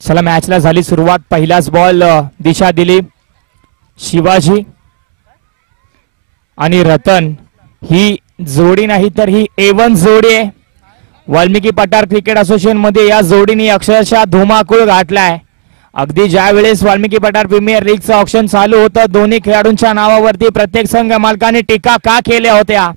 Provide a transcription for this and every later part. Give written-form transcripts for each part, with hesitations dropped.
चला मॅचला झाली सुरुवात. पहिलाच बॉल दिशा दिली शिवाजी आणि रतन. ही जोडी नाही तर ही A1 जोडी आहे. वाल्मिकी पठार क्रिकेट असोसिएशन मध्ये या जोडीने अक्षरशः धुमाकूळ गाठलाय. अगदी ज्या वेळेस वाल्मिकी पठार प्रीमियर लीगचं ऑप्शन चालू होतं, दोन्ही खेळाडूंच्या नावावरती प्रत्येक संघ मालकाने टीका का केल्या होत्या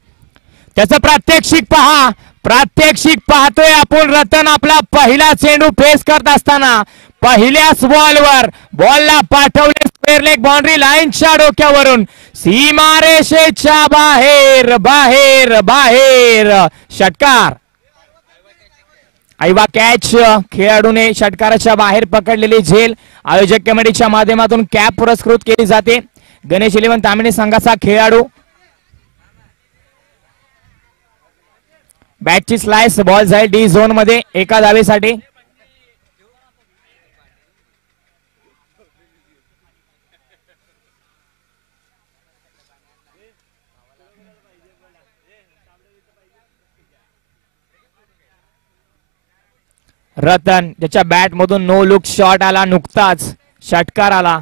त्याचं प्रात्यक्षिक पहा. प्रात्यक्षिक पाहतोय आपण. रतन आपला पहिला चेंडू फेस करत असताना पहिल्याच बॉलवर बॉलला पाठवले स्क्वेअर लेग बाउंड्री लाईनच्या डोक्यावरून सीमारेषेच्या बाहेर बाहेर बाहेर षटकार. आईवा कॅच. खेळाडूने षटकाराच्या बाहेर पकडलेली झेल आयोजक कमिटीच्या माध्यमातून कॅप पुरस्कृत केली जाते. गणेश 11 तामिणी संघाचा खेळाडू. बॅटची स्लाइस. बॉल जाईल डी झोन मध्ये एका धावेसाठी. रतन ज्याच्या बॅट मधून नो लुक शॉट आला नुकताच. षटकार आला.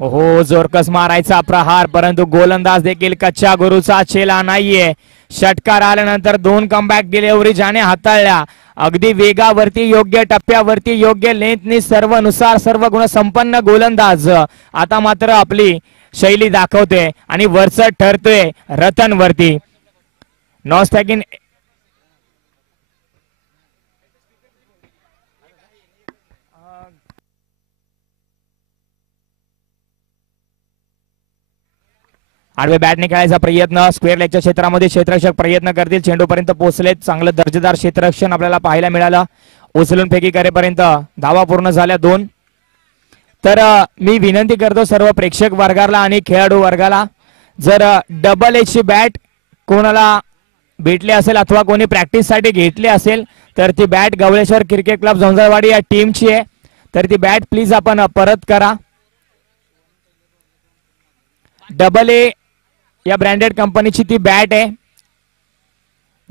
हो जोरकस मारायचा प्रहार परंतु गोलंदाज देखील कच्च्या गुरुचा चेला नाहीये. षटकार आल्यानंतर 2 कमबॅक डिलिव्हरी ज्याने हाताळल्या अगदी वेगावरती योग्य टप्प्यावरती योग्य लेंथनी सर्वनुसार सर्व गुण संपन्न गोलंदाज आता मात्र आपली शैली दाखवतोय आणि वरचढ ठरतोय रतन वरती. नॉस्टॅगिन आडवे बॅटने खेळायचा प्रयत्न. स्क्वेअर लेगच्या क्षेत्रामध्ये क्षेत्ररक्षक प्रयत्न करतील. चेंडूपर्यंत पोहोचलेत. चांगलं दर्जेदार क्षेत्ररक्षण आपल्याला पाहायला मिळालं. उचलून फेकी करेपर्यंत धावा पूर्ण झाल्या 2. तर मी विनंती करतो सर्व प्रेक्षक वर्गाला आणि खेळाडू वर्गाला, जर डबल एच ची बॅट कोणाला भेटली असेल अथवा कोणी प्रॅक्टिस साठी घेतली असेल तर ती बॅट गवळेश्वर क्रिकेट क्लब झंझरवाडी या टीमची आहे. तर ती बॅट प्लीज आपण परत करा. डबल ए या ब्रँडेड कंपनीची ती बॅट आहे.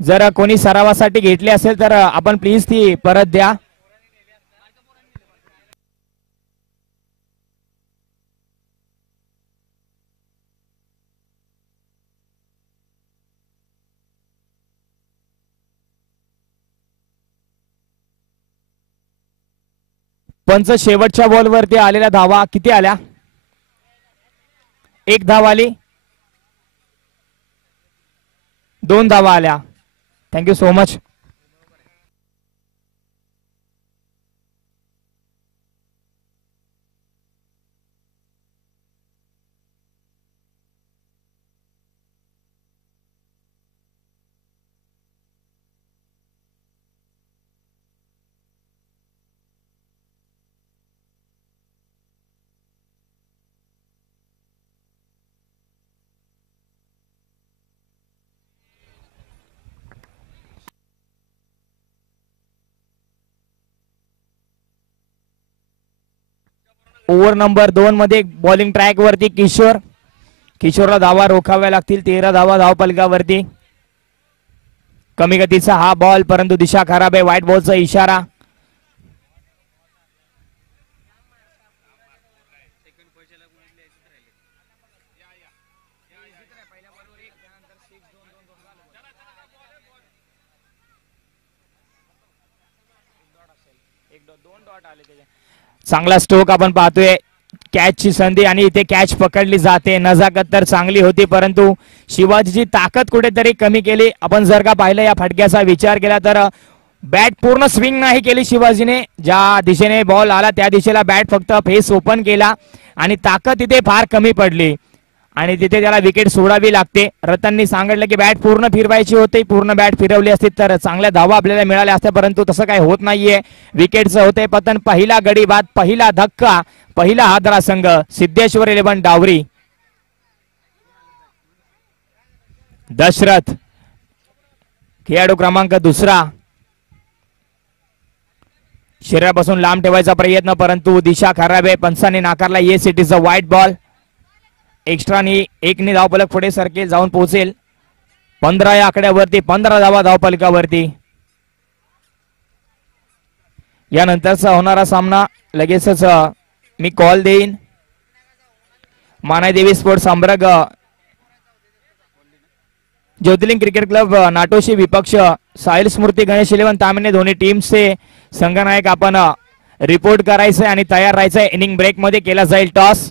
जर कोणी सरावासाठी घेतली असेल तर आपण प्लीज ती परत द्या. पंच शेवटच्या बॉलवरती आलेल्या धावा किती आल्या? 1 धाव आली. 2 धावा आल्या. Thank you so much. Over number 2 मध्ये बॉलिंग ट्रॅक वरती किशोरला धावा रोखाव्या लागतील. 13 धावा धावपलकावरती. कमी गतीचा हा बॉल परंतु दिशा खराब आहे. व्हाईट बॉलचा इशारा. चांगला स्ट्रोक आपण पाहतोय. कॅचची संधी आणि इथे कॅच पकडली जाते. नजाकत तर चांगली होती परंतु शिवाजीची ताकद कुठेतरी कमी केली. आपण जर का पाहिलं या फटक्याचा विचार केला तर बॅट पूर्ण स्विंग नाही केली शिवाजीने. ज्या दिशेने बॉल आला त्या दिशेला बॅट फक्त फेस ओपन केला आणि ताकद तिथे फार कमी पडली आणि तिथे त्याला विकेट सोडावी लागते. रतननी सांगितलं की बॅट पूर्ण फिरवायची होती. पूर्ण बॅट फिरवली असती तर चांगल्या धावा आपल्याला मिळाल्या असत्या परंतु तसं काही होत नाहीये. विकेटचं होते पतन. पहिला गडी बाद, पहिला धक्का, पहिला हादरा संघ सिद्धेश्वर 11 डावरी. दशरथ खेळाडू क्रमांक 2 शरीरापासून लांब ठेवायचा प्रयत्न परंतु दिशा खराब आहे. पंचांनी नाकारला. Yes it is a white ball. एक्स्ट्रानी 1 धावपलक पुढे सरकेल जाऊन पोहोचेल 15 या आकड्यावरती. 15 धावा धावपलकावरती. यानंतरचा होणारा सामना लगेचच मी कॉल देईन. मानाई देवी स्पोर्ट्स अंबरग ज्योतिर्लिंग क्रिकेट क्लब नाटोशी विपक्ष साहिल स्मृती गणेश 11 तामिने दोन्ही टीमचे संघनायक आपण रिपोर्ट करायचंय आणि तयार राहायचंय. इनिंग ब्रेक मध्ये केला जाईल टॉस.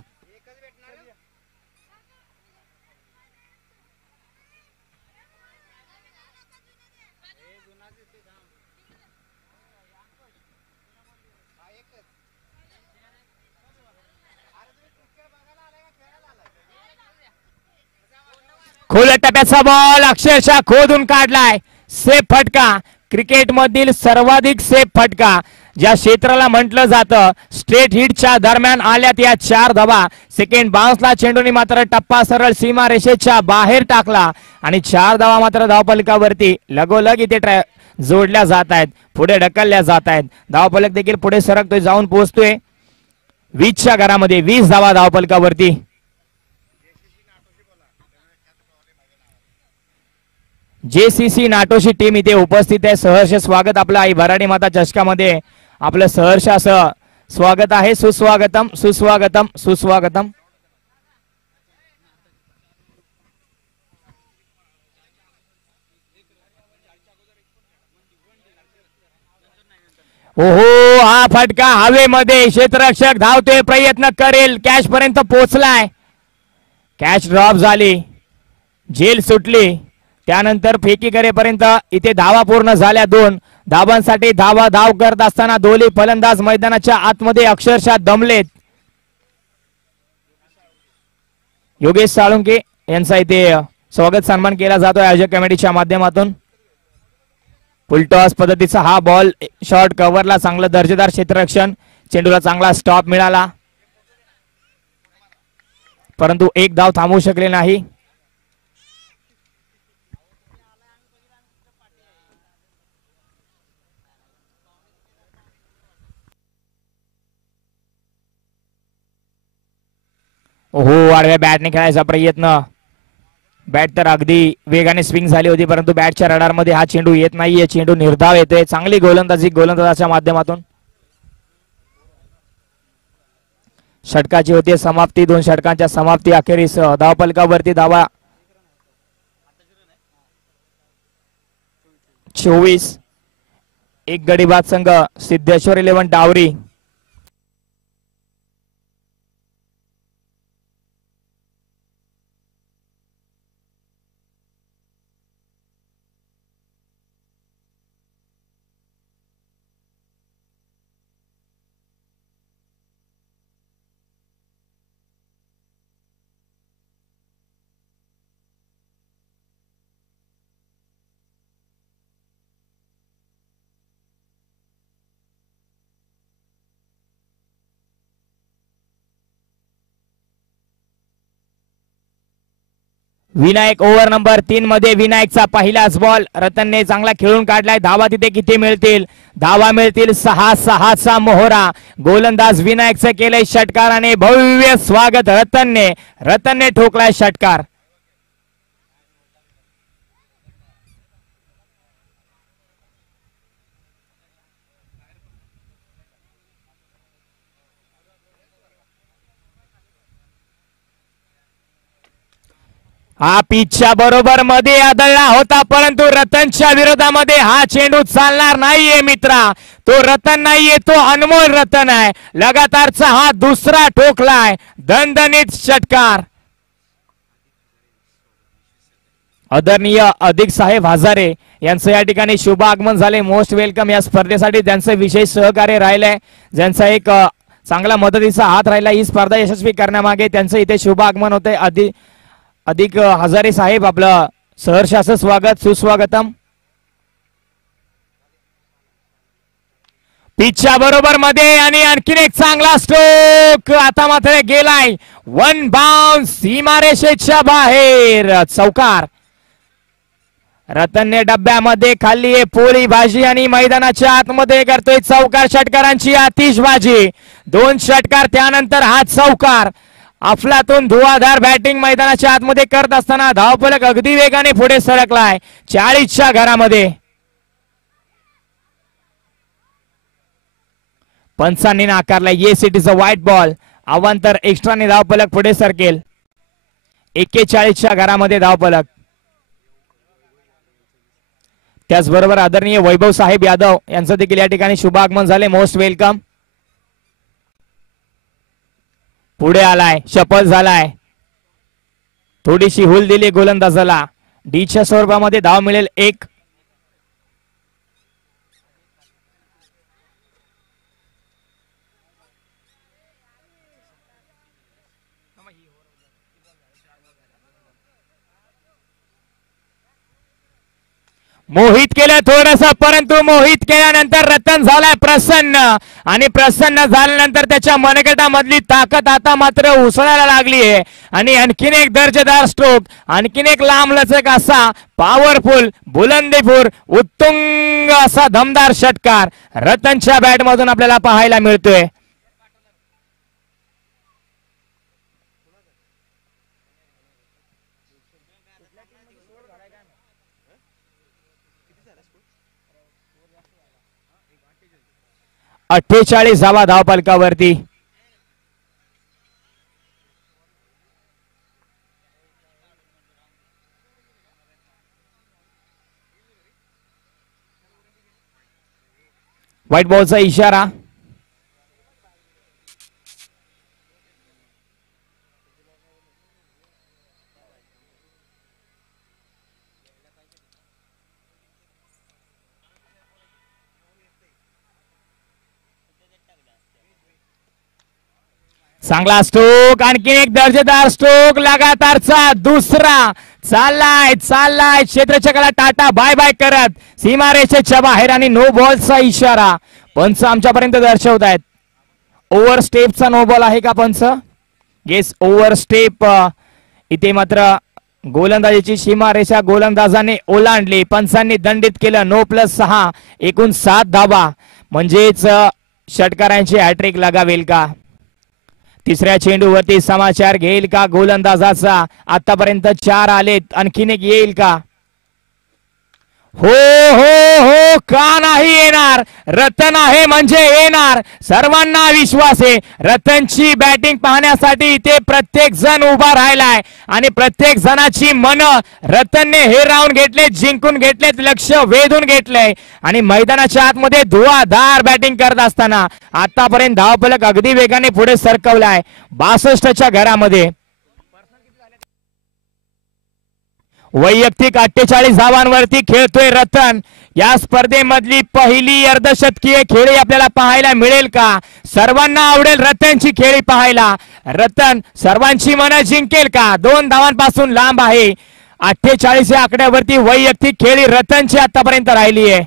खोल टप्प्याचा बॉल अक्षरशः खोदून काढलाय. सेफ फटका, क्रिकेट मधील सर्वाधिक सेफ फटका ज्या क्षेत्राला म्हटलं जातं. स्ट्रेट हिटच्या दरम्यान आल्यात या 4 धावा. सेकंड बाउन्सला चेंडूने मात्र टप्पा सरळ सीमा रेषेच्या बाहेर टाकला आणि 4 धावा मात्र धावफलकावरती लगोलग इथे जोडल्या जात आहेत, पुढे ढकलल्या जात आहेत. धावफलक देखील पुढे सरकतोय, जाऊन पोहोचतोय 20च्या घरामध्ये. 20 धावा धावफलकावरती. JCC नाटोशी टीम इथे उपस्थित आहे. सहर्ष स्वागत आपलं आई भराडी माता चषकामध्ये. आपलं सहर्ष असं स्वागत आहे. सुस्वागतम सुस्वागतम सुस्वागतम. ओहो, हा फटका हवेमध्ये. क्षेत्ररक्षक धावतोय, प्रयत्न करेल, कॅच पर्यंत पोहोचलाय. कॅच ड्रॉप झाली, झेल सुटली. त्यानंतर फेकी करेपर्यंत इथे धावा पूर्ण झाल्या. 2 धावांसाठी धाव करत असताना दोन्ही फलंदाज मैदानाच्या आतमध्ये अक्षरशः दमलेत. योगेश साळुंके यांचा इथे स्वागत सन्मान केला जातोय आयोजक कमिटीच्या माध्यमातून. फुलटॉस पद्धतीचा हा बॉल शॉर्ट कव्हरला, चांगलं दर्जेदार क्षेत्ररक्षण. चेंडूला चांगला स्टॉप मिळाला, परंतु एक धाव थांबवू शकले नाही. ओहो, आडव्या बॅटने खेळायचा प्रयत्न. बॅट तर अगदी वेगाने स्विंग झाली होती, परंतु बॅटच्या रडार मध्ये हा चेंडू येत नाहीये. चेंडू निर्धाव येतोय. चांगली गोलंदाजी गोलंदाजाच्या माध्यमातून. षटकाची होती समाप्ती. 2 षटकांच्या समाप्ती अखेरीस धावफलकावरती धावा 24. एक गडी बाद संघ Siddheshwar 11 dowry. Vinayak over number 3 मध्ये विनायकचा पहिलाच बॉल. रतनने चांगला खेळून काढलाय. धावा तिथे किती मिळतील? धावा मिळतील 6-6चा मोहरा. गोलंदाज विनायकचं केलंय षटकाराने भव्य स्वागत. रतनने ठोकलाय षटकार. हा पिचच्या बरोबर मध्ये आदळला होता, परंतु रतनच्या विरोधामध्ये हा चेंडू चालणार नाहीये मित्रा. तो रतन नाहीये, तो अनमोल रतन आहे. लगातारचा हा दुसरा ठोकलाय. दणदणीत षटकार. आदरणीय अधिक साहेब हजारे यांचं या ठिकाणी शुभ आगमन झाले. मोस्ट वेलकम या स्पर्धेसाठी. त्यांचं विशेष सहकार्य राहिलंय, ज्यांचा एक चांगला मदतीचा हात राहिला ही स्पर्धा यशस्वी करण्यामागे. त्यांचं इथे शुभ आगमन होते. अधिक हजारे साहेब, आपलं सहर्ष असं स्वागत सुस्वागतम. पिचच्या बरोबर मध्ये आणि आणखीन एक चांगला स्ट्रोक. आता मात्र गेलाय 1 बाउन्स सीमारेषेच्या बाहेर. चौकार. रतनने डब्यामध्ये खाल्ली आहे पोळी भाजी आणि मैदानाच्या आतमध्ये करतोय चौकार. षटकारांची आतिषबाजी. 2 षटकार त्यानंतर हा चौकार. अफलातून धुवाधार बॅटिंग मैदानाच्या आतमध्ये करत असताना धावफलक अगदी वेगाने पुढे सरकलाय 40च्या घरामध्ये. पंचांनी नाकारला. ये सिटीचा व्हाईट बॉल. अवांतर एक्स्ट्राने धावफलक पुढे सरकेल. 41च्या घरामध्ये धावफलक. त्याचबरोबर आदरणीय वैभव साहेब यादव यांचं देखील या ठिकाणी शुभागमन झाले. Most welcome. पुढे आलाय, शपथ झालाय. थोडीशी हुल दिली गोलंदाजाला. डीच्या स्वरूपामध्ये धाव मिळेल 1. मोहित केलं थोडस, परंतु मोहित केल्यानंतर रतन झालाय प्रसन्न. आणि प्रसन्न झाल्यानंतर त्याच्या मनगटामधली ताकद आता मात्र उसळायला लागली आहे. आणि आणखीन एक दर्जेदार स्ट्रोक, आणखीन एक लांबलचक असा पॉवरफुल बुलंदीपूर उत्तुंग असा दमदार षटकार रतनच्या बॅट मधून आपल्याला पाहायला मिळतोय. - 48 धावफलकावरती. व्हाईट बॉलचा इशारा. चांगला स्ट्रोक, आणखीन एक दर्जेदार स्ट्रोक, लगातारचा दुसरा. चाललाय चाललाय क्षेत्रचकाला टाटा बाय बाय करत सीमारेषेच्या बाहेर. आणि नो बॉलचा इशारा पंच आमच्यापर्यंत दर्शवत आहेत. ओव्हर स्टेपचा नो बॉल आहे का पंच? Yes, over step. इथे मात्र गोलंदाजीची सीमारेषा गोलंदाजाने ओलांडली. पंचांनी दंडित केलं. 9+6 एकूण 7 धावा. म्हणजेच षटकारांची हॅट्रिक लगावेल का? तिसऱ्या चेंडूवरती समाचार घेईल का गोलंदाजाचा? आतापर्यंत 4 आलेत, आणखीन एक येईल का? हो हो हो, का नाही येणार? रतन आहे म्हणजे येणार. सर्वांना विश्वास आहे. रतनची बॅटिंग पाहण्यासाठी इथे प्रत्येक जण उभा राहिलाय आणि प्रत्येक जणाची मन रतनने हे राऊंड घेतले, जिंकून घेतलेत, लक्ष वेधून घेतलंय. आणि मैदानाच्या आतमध्ये धुवाधार बॅटिंग करत असताना आतापर्यंत धावफलक अगदी वेगाने पुढे सरकवलाय. 62च्या घरामध्ये. वैयक्तिक 48 धावांवरती खेळतोय रतन. या स्पर्धेमधली पहिली अर्धशतकीय खेळी आपल्याला पाहायला मिळेल का? सर्वांना आवडेल रतनची खेळी पाहायला. रतन सर्वांची मनं जिंकेल का? 2 धावांपासून लांब आहे. 48 या आकड्यावरती वैयक्तिक खेळी रतनची आतापर्यंत राहिली आहे.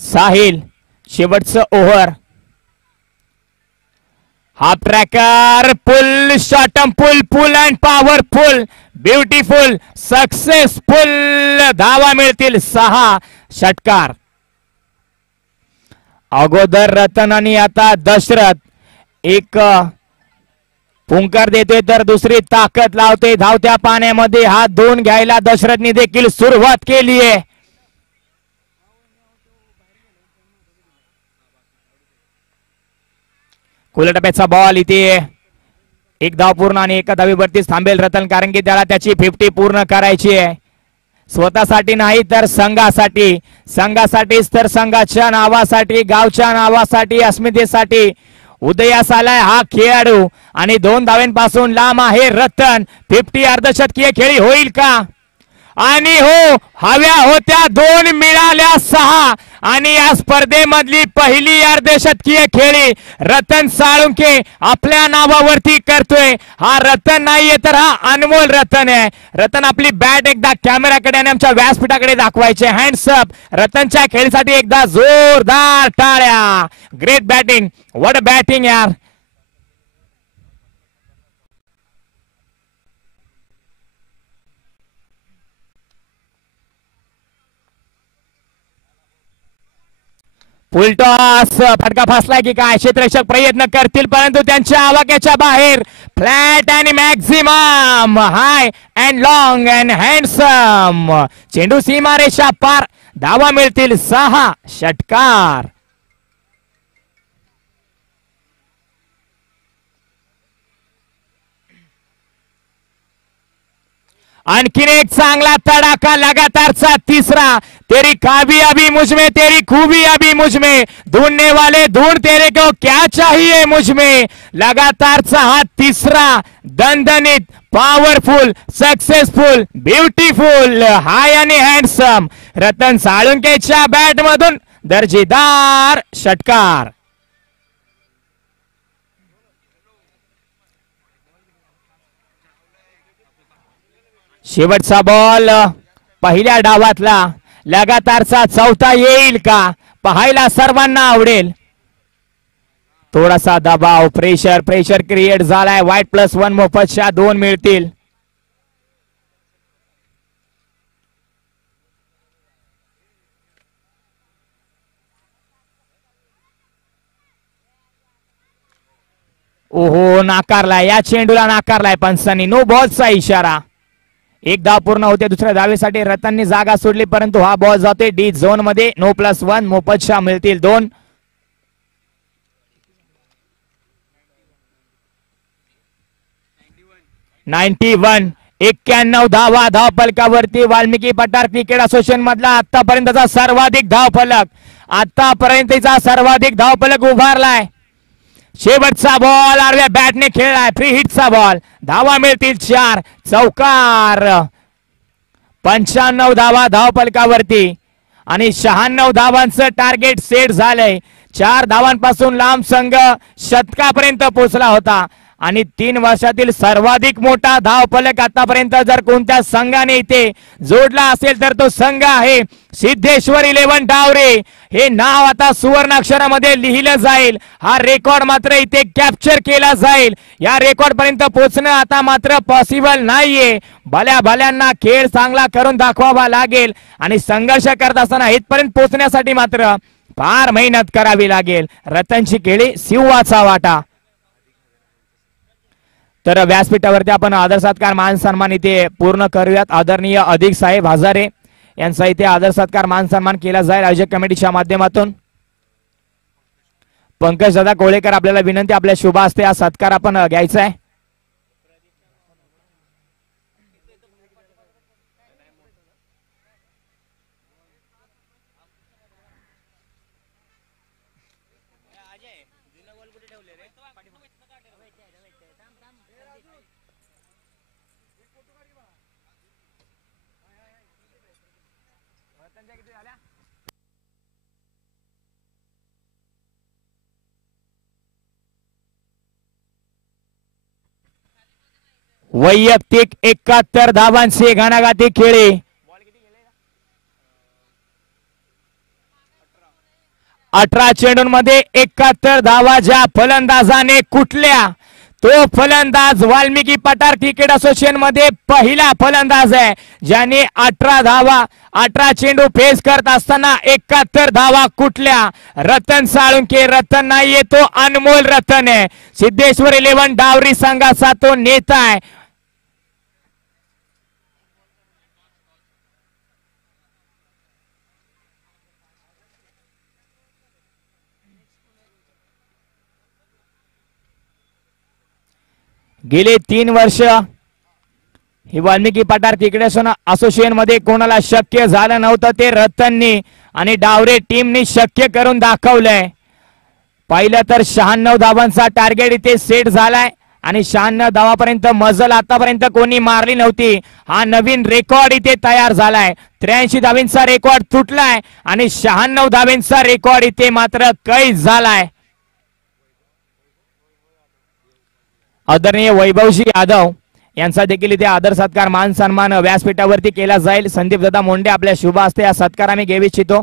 साहिल शेवटचं ओव्हर. हा ट्रॅकर पुल शॉटम pull and powerful beautiful successful. धावा मिळतील 6 षटकार. अगोदर रतन आणि आता दशरथ. एक पुंकार देतोय तर दुसरी ताकद लावते धावत्या पाण्यामध्ये. हात धुवून घ्यायला दशरथने देखील सुरुवात केली आहे. खुल्या टप्प्याचा बॉल. इथे एक धाव पूर्ण आणि एका धावीवरतीच थांबेल रतन, कारण की त्याला त्याची 50 पूर्ण करायची आहे. स्वतःसाठी नाही तर संघासाठी. संघासाठीच तर संघाच्या नावासाठी, गावच्या नावासाठी, अस्मितेसाठी उदयास आलाय हा खेळाडू. आणि 2 धावांपासून लांब आहे रतन. 50 अर्धशतकीय खेळी होईल का? आणि हो, हव्या होत्या 2, मिळाल्या 6. आणि या स्पर्धेमधली पहिली अर्धशतकीय खेळी रतन साळुंखे आपल्या नावावरती करतोय. हा रतन नाहीये तर हा अनमोल रतन आहे. रतन आपली बॅट एकदा कॅमेराकडे आणि आमच्या व्यासपीठाकडे दाखवायचे. हँड्स अप रतनच्या खेळीसाठी एकदा जोरदार टाळ्या. Great batting, what a batting यार. फुलटॉस. फटका फसलाय की काय? क्षेत्ररक्षक प्रयत्न करतील परंतु त्यांच्या आवाक्याच्या बाहेर. फ्लॅट आणि maximum high and long and handsome चेंडू सीमारेषा पार धावा मिळतील 6 षटकार. आणखीन एक चांगला तडाखा लगातारचा तिसरा. तेरी काबी अभी मुझमें तेरी खूबी अभी मुझमें ढूंढने वाले ढूंढ तेरे को क्या चाहिए मुझमें. लगातारचा हा तिसरा दणदणीत पॉवरफुल सक्सेसफुल ब्युटिफुल हाय आणि हँडसम रतन साळुंकेच्या बॅट मधून दर्जेदार षटकार. शेवटचा बॉल पहिल्या डावातला लगातारचा चौथा येईल का पाहायला सर्वांना आवडेल. थोडासा दबाव प्रेशर क्रिएट झालाय. वाईट +1 मोफतच्या 2 मिळतील. ओहो नाकारलाय. या चेंडूला नाकारलाय पंचांनी. नो बॉलचा इशारा. एक धाव पूर्ण होते. दुसऱ्या धावेसाठी रतनने जागा सोडली परंतु हा बॉल जातोय डी झोन मध्ये. नो +1 मोफतच्या मिळतील 2. 91 धावा धावफलकावरती वाल्मिकी पठार क्रिकेट असोसिएशन मधला आतापर्यंतचा सर्वाधिक धावफलक. आतापर्यंतचा सर्वाधिक धावफलक उभारलाय. शेवटचा बॉल आरव्या बॅटने खेळलाय. फ्री हिटचा बॉल. धावा मिळतील 4 चौकार. 95 धावा धावफलकावरती आणि 96 धावांचं टार्गेट सेट झालंय. 4 धावांपासून लांब संघ शतकापर्यंत पोहोचला होता आणि 3 वर्षातील सर्वाधिक मोठा धावफलक आतापर्यंत जर कोणत्या संघाने इथे जोडला असेल तर तो संघ आहे सिद्धेश्वर 11 डावरे. हे नाव आता सुवर्णाक्षरामध्ये लिहिलं जाईल. हा रेकॉर्ड मात्र इथे कॅप्चर केला जाईल. या रेकॉर्ड पर्यंत पोहोचणं आता मात्र पॉसिबल नाहीये. भल्यांना खेळ चांगला करून दाखवावा लागेल आणि संघर्ष करत असताना इथपर्यंत पोहोचण्यासाठी मात्र फार मेहनत करावी लागेल. रतनची केळी सिंहाचा वाटा. तर व्यासपीठावरती आपण आदर सत्कार मान सन्मान इथे पूर्ण करूयात. आदरणीय अधिक साहेब हजारे यांचा इथे आदर सत्कार मान सन्मान केला जाईल आयोजक कमिटीच्या माध्यमातून. पंकज दादा कोळेकर आपल्याला विनंती आपल्या शुभ हस्ते हा सत्कार आपण घ्यायचा आहे. वैयक्तिक 71 धावांची घणाघाती खेळी. 18 चेंडूंमध्ये 71 धावा ज्या फलंदाजाने कुठल्या तो फलंदाज वाल्मिकी पठार क्रिकेट असोसिएशन मध्ये पहिला फलंदाज आहे ज्याने 18 चेंडू फेस करत असताना 71 धावा कुठल्या. रतन साळुंके. रतन नाहीये तो अनमोल रतन आहे. सिद्धेश्वर 11 डावरी संघाचा तो नेता आहे. गेले 3 वर्ष ही वाल्मिकी पठार क्रिकेट असोसिएशन मध्ये कोणाला शक्य झालं नव्हतं ते रतननी आणि डावरे टीमनी शक्य करून दाखवलंय. पहिलं तर 96 धावांचा टार्गेट इथे सेट झालाय आणि 96 धावापर्यंत मजल आतापर्यंत कोणी मारली नव्हती. हा नवीन रेकॉर्ड इथे तयार झालाय. 83 धावांचा रेकॉर्ड तुटलाय आणि 96 धावांचा रेकॉर्ड इथे मात्र कैद झालाय. आदरणीय वैभवजी यादव यांचा देखील इथे आदर सत्कार मान सन्मान व्यासपीठावरती केला जाईल. संदीप दादा मोंडे आपल्या शुभ हस्ते हा सत्कार आम्ही घेऊ इच्छितो.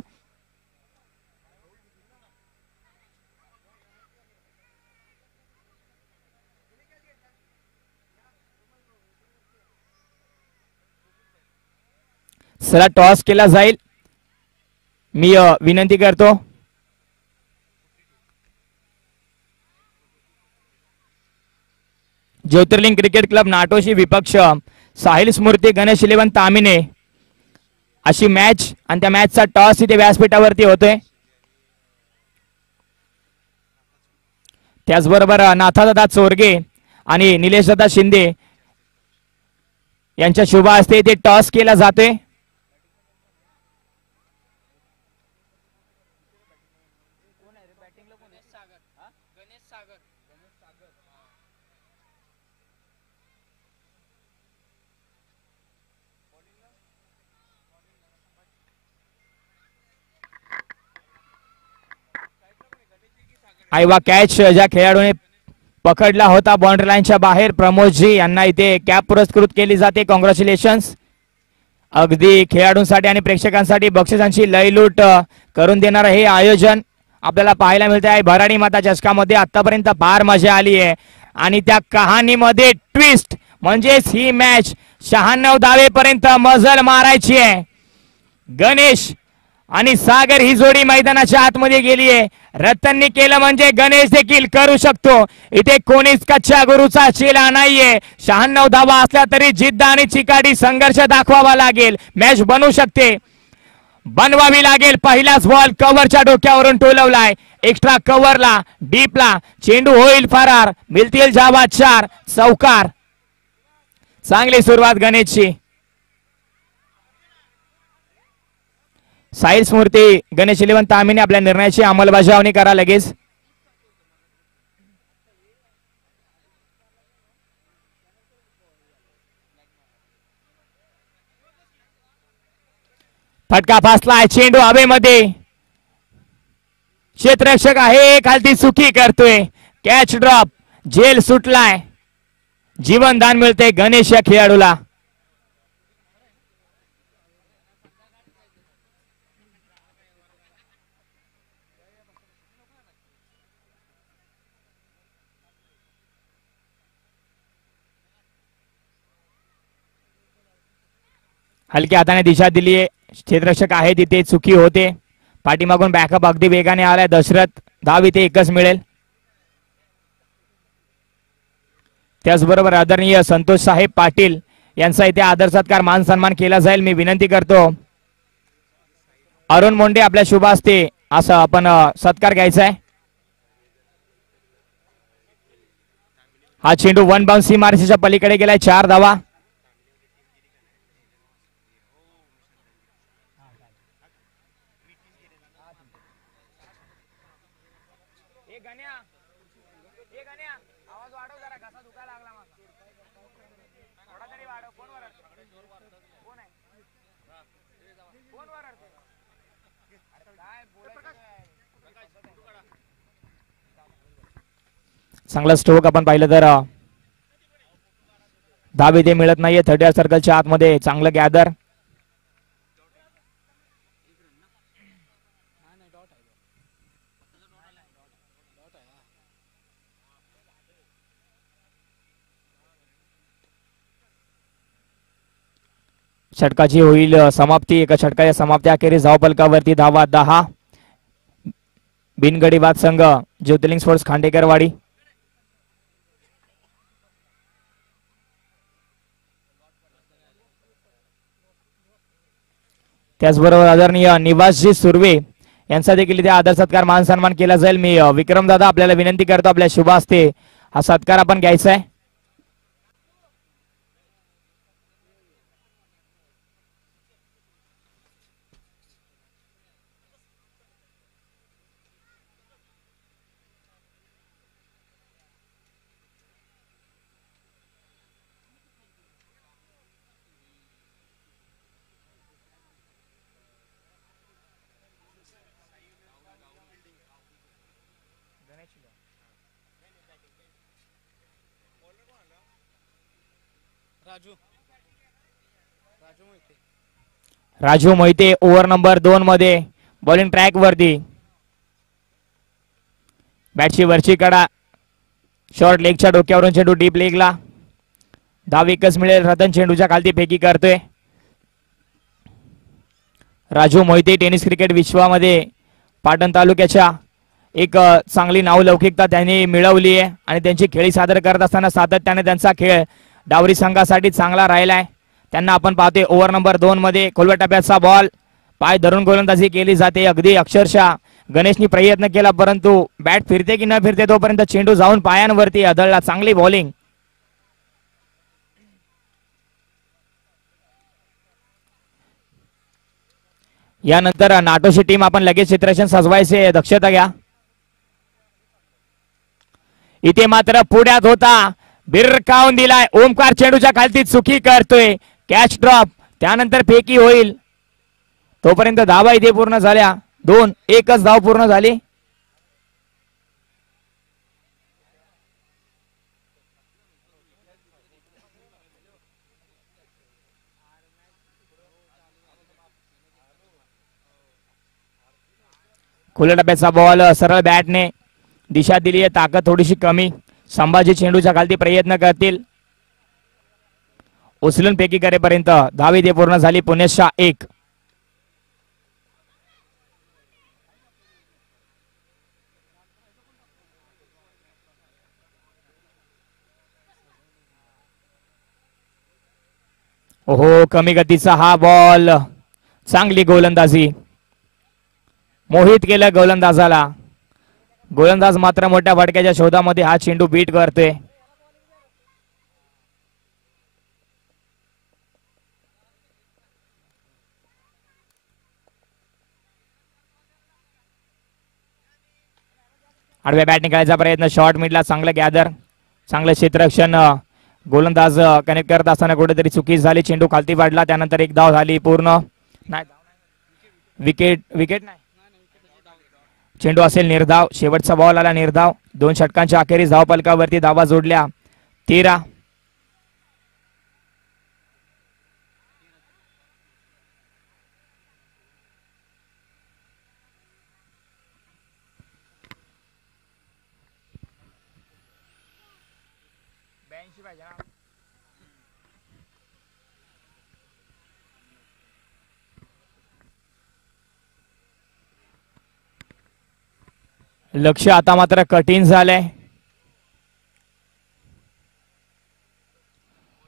चला टॉस केला जाईल. मी विनंती करतो ज्योतिर्लिंग क्रिकेट क्लब नाटोशी विपक्ष साहिल स्मृती गणेश 11 तामिने अशी मॅच आणि त्या मॅचचा टॉस इथे व्यासपीठावरती होतोय. त्याचबरोबर नाथादादा चोरगे आणि निलेशदादा शिंदे यांच्या शुभ हस्ते इथे टॉस केला जातोय. आयवा कॅच ज्या खेळाडूने पकडला होता बाउंड्री लाईनच्या बाहेर प्रमोदजी यांना इथे कॅप पुरस्कृत केली जाते. कॉंग्रॅच्युलेशन्स. अगदी खेळाडूंसाठी आणि प्रेक्षकांसाठी बक्षिसांची लयलूट करून देणारं हे आयोजन आपल्याला पाहायला मिळते आहे. भराडी माता चषकामध्ये आतापर्यंत फार मजा आली आहे आणि त्या कहाणीमध्ये ट्विस्ट म्हणजेच ही मॅच 96 धावेपर्यंत मजल मारायची आहे. गणेश आणि सागर ही जोडी मैदानाच्या आतमध्ये गेली आहे. रतननी केलं म्हणजे गणेश देखील करू शकतो. इथे कोणीच कच्च्या गुरुचा चेला नाहीये. 96 धावा असल्या तरी जिद्द आणि चिकाटी संघर्ष दाखवावा लागेल. मॅच बनवू शकते, बनवावी लागेल. पहिलाच बॉल कव्हरच्या डोक्यावरून टोलवलाय. एक्स्ट्रा कव्हरला डीपला चेंडू होईल फरार. मिळतील धावा 4. चौकार. चांगली सुरुवात गणेशची. साहिल स्मृती गणेश 11 तामिने आपल्या निर्णयाची अंमलबजावणी करा लगेच. फटका फासलाय. चेंडू हवेमध्ये. क्षेत्ररक्षक आहे खालती चुकी करतोय. Catch drop. झेल सुटलाय. जीवनदान मिळते गणेश या खेळाडूला. हलक्या हाताने दिशा दिली आहे. क्षेत्ररक्षक आहे तिथे चुकी होते. पाठीमागून बॅकअप अगदी वेगाने आलाय दशरथ. धाव इथे एकच मिळेल. त्याचबरोबर आदरणीय संतोष साहेब पाटील यांचा इथे आदर सत्कार मान सन्मान केला जाईल. मी विनंती करतो अरुण मोंडे आपल्या शुभ हस्ते असं आपण सत्कार घ्यायचा आहे. हा चेंडू वन बाउंस सीमारेषेच्या पलीकडे गेलाय. 4 धावा. चांगला स्ट्रोक आपण पाहिलं तर धाव इथे मिळत नाहीये. 30 सर्कलच्या आतमध्ये चांगलं गॅदर. षटकाची होईल समाप्ती. एका षटकाच्या समाप्ती अखेरीस धावफलकावरती धावा 10. बिनगडी बाद संघ ज्योतिर्लिंग स्पोर्ट्स खांडेकरवाडी. त्याचबरोबर आदरणीय निवासजी सुर्वे यांचा देखील इथे आदर सत्कार मान सन्मान केला जाईल. मी विक्रम दादा आपल्याला विनंती करतो आपल्या शुभ हस्ते हा सत्कार आपण घ्यायचा आहे. राजू मोहिते ओव्हर नंबर 2 मध्ये बॉलिंग ट्रॅक वरती. बॅटची वरची कडा. शॉर्ट लेगच्या डोक्यावरून चेंडू डीप लेगला. धाव एकच मिळेल. रतन चेंडूच्या खालती फेकी करतोय. राजू मोहिते टेनिस क्रिकेट विश्वामध्ये पाटण तालुक्याच्या एक चांगली नावलौकिकता त्यांनी मिळवली आहे आणि त्यांची खेळी सादर करत असताना सातत्याने त्यांचा खेळ डावरी संघासाठी चांगला राहिलाय. त्यांना आपण पाहतोय ओव्हर नंबर 2 मध्ये खोलवर टप्प्याचा बॉल पाय धरून गोलंदाजी केली जाते. अगदी अक्षरशः गणेशनी प्रयत्न केला परंतु बॅट फिरते की न फिरते तोपर्यंत चेंडू जाऊन पायांवरती आदळला. चांगली बॉलिंग. यानंतर नाटोची टीम आपण लगेच चित्रक्षण सजवायचे दक्षता घ्या. इथे मात्र पुढ्यात होता बिरकावून दिलाय. ओमकार चेंडूच्या खालती चुकी करतोय. कॅच ड्रॉप त्यानंतर फेकी होईल. तोपर्यंत धावा इथे पूर्ण झाल्या. 2-1 धाव पूर्ण झाली. खुल्या डब्याचा बॉल सरळ बॅटने दिशा दिली आहे. ताकद थोडीशी कमी. संभाजी चेंडूच्या खालती प्रयत्न करतील. उचलून फेकी करेपर्यंत धाव इथे पूर्ण झाली. पुणेशा 1. ओहो कमी गतीचा हा बॉल. चांगली गोलंदाजी. मोहित केलं गोलंदाजाला. गोलंदाज मात्र मोठ्या फटक्याच्या शोधामध्ये हा चेंडू बीट करतोय. आडव्या बॅटने खेळायचा प्रयत्न. शॉर्ट मिडला चांगलं गॅदर. चांगलं क्षेत्ररक्षण. गोलंदाज कनेक्ट करत असताना कुठेतरी चुकी झाली. चेंडू खालती पाडला. त्यानंतर एक धाव झाली पूर्ण. विकेट नाही. चेंडू असेल निर्धाव. शेवटचा बॉल आला निर्धाव. 2 षटकांच्या अखेरीस धावफलकावरती धावा जोडल्या 13. लक्ष आता मात्र कठीण झालंय.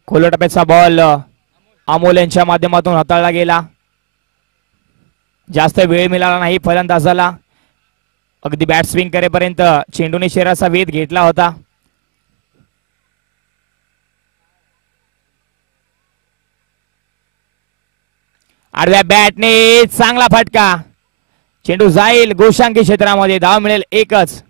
खोलवर टप्प्याचा बॉल अमोल यांच्या माध्यमातून हाताळला गेला. जास्त वेळ मिळाला नाही फलंदाजाला. अगदी बॅट स्विंग करेपर्यंत चेंडूने शरीराचा वेध घेतला होता. आडव्या बॅटने चांगला फटका. चेंडू जाईल गोशांकी क्षेत्रामध्ये. धाव मिळेल 1च.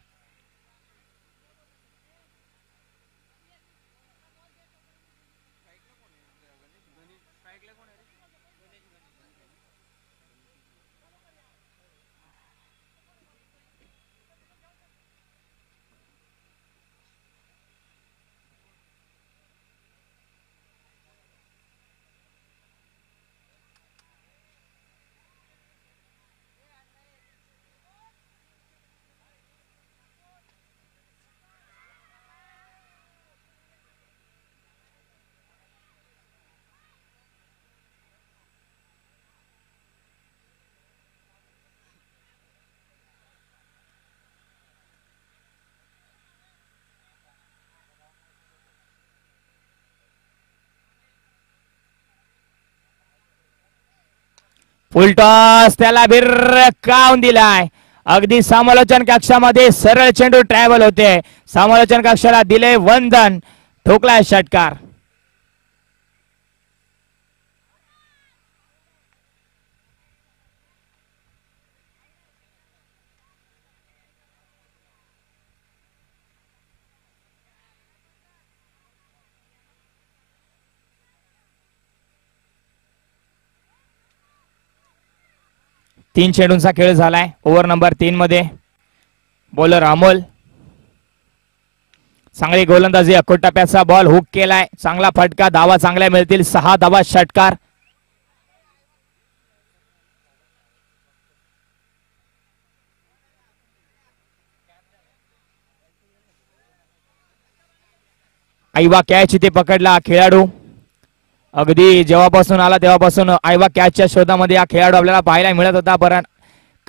फुलटॉस त्याला भिरकावून दिलाय. अगदी समालोचन कक्षामध्ये सरळ चेंडू ट्रॅव्हल होते. समालोचन कक्षाला दिले वंदन. ठोकलाय षटकार. तीन चेंडूंचा खेळ झालाय ओव्हर नंबर 3 मध्ये. बॉलर अमोल. चांगली गोलंदाजी. अकोट टप्प्याचा बॉल हुक केलाय. चांगला फटका. धावा चांगल्या मिळतील. 6 धावा षटकार. आईवा कॅच इथे पकडला खेळाडू. अगदी जेव्हापासून आला तेव्हापासून आईवा कॅचच्या शोधामध्ये हा खेळाडू आपल्याला पाहायला मिळत होता. पण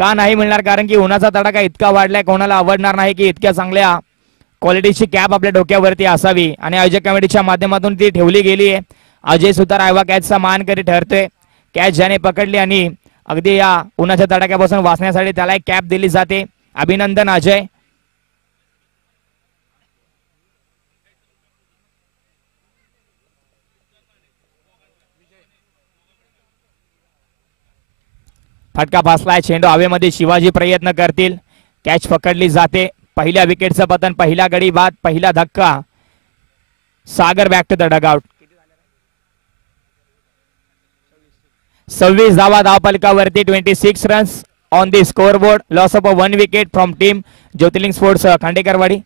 का नाही मिळणार, कारण की उन्हाचा तडाखा इतका वाढलाय, कोणाला आवडणार नाही की इतक्या चांगल्या क्वालिटीची कॅप आपल्या डोक्यावरती असावी आणि आयोजक कमिटीच्या माध्यमातून ती ठेवली गेली आहे. अजय सुतार आयवा कॅचचा मानकरी ठरतोय. कॅच ज्याने पकडली आणि अगदी या उन्हाच्या तडाख्यापासून वाचण्यासाठी त्याला एक कॅप दिली जाते. अभिनंदन अजय. फटका बसलाय, चेंडू हवेमध्ये, शिवाजी प्रयत्न करतील, कॅच पकडली जाते. पहिल्या विकेटचं पतन, पहिला गडी बाद, पहिला धक्का. Sagar back to the dugout. 26 धावा धावपलकावरती, 26 runs on the score board. Loss of 1 wicket from team Jyotirling sports Khandekarwadi.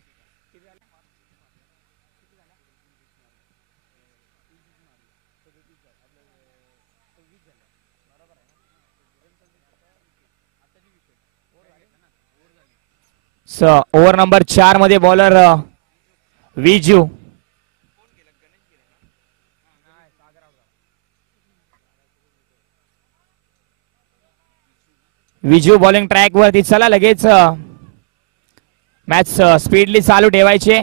Over number 4 मध्ये bowler Viju. Viju bowling track वरती. चला लगेच मॅच स्पीडली चालू ठेवायचे.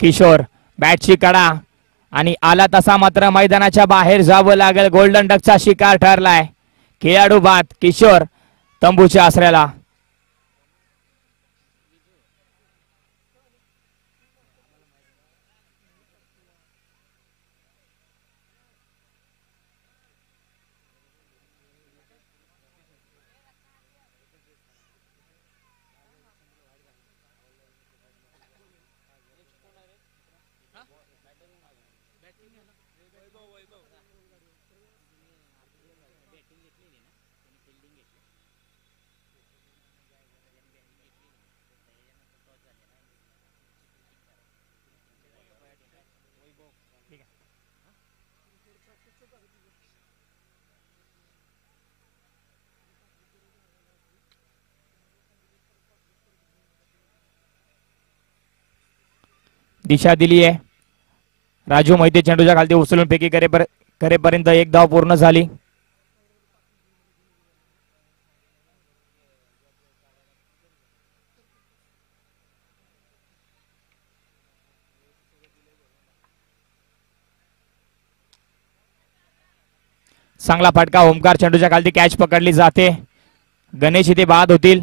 किशोर बॅटची कडा आणि आला तसा मात्र मैदानाच्या बाहेर जावं लागेल. गोल्डन डकचा शिकार ठरलाय. खेळाडू बाद किशोर तंबूच्या आसऱ्याला. दिशा दिली आहे. राजू मोहिते चेंडूच्या खालती उचलून फेकी करेपर्यंत एक धाव पूर्ण झाली. चांगला फटका. ओमकार चेंडूच्या खालती, कॅच पकडली जाते. गणेश इथे बाद होतील.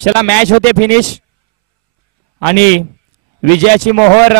चला मॅच होते फिनिश आणि विजयाची मोहर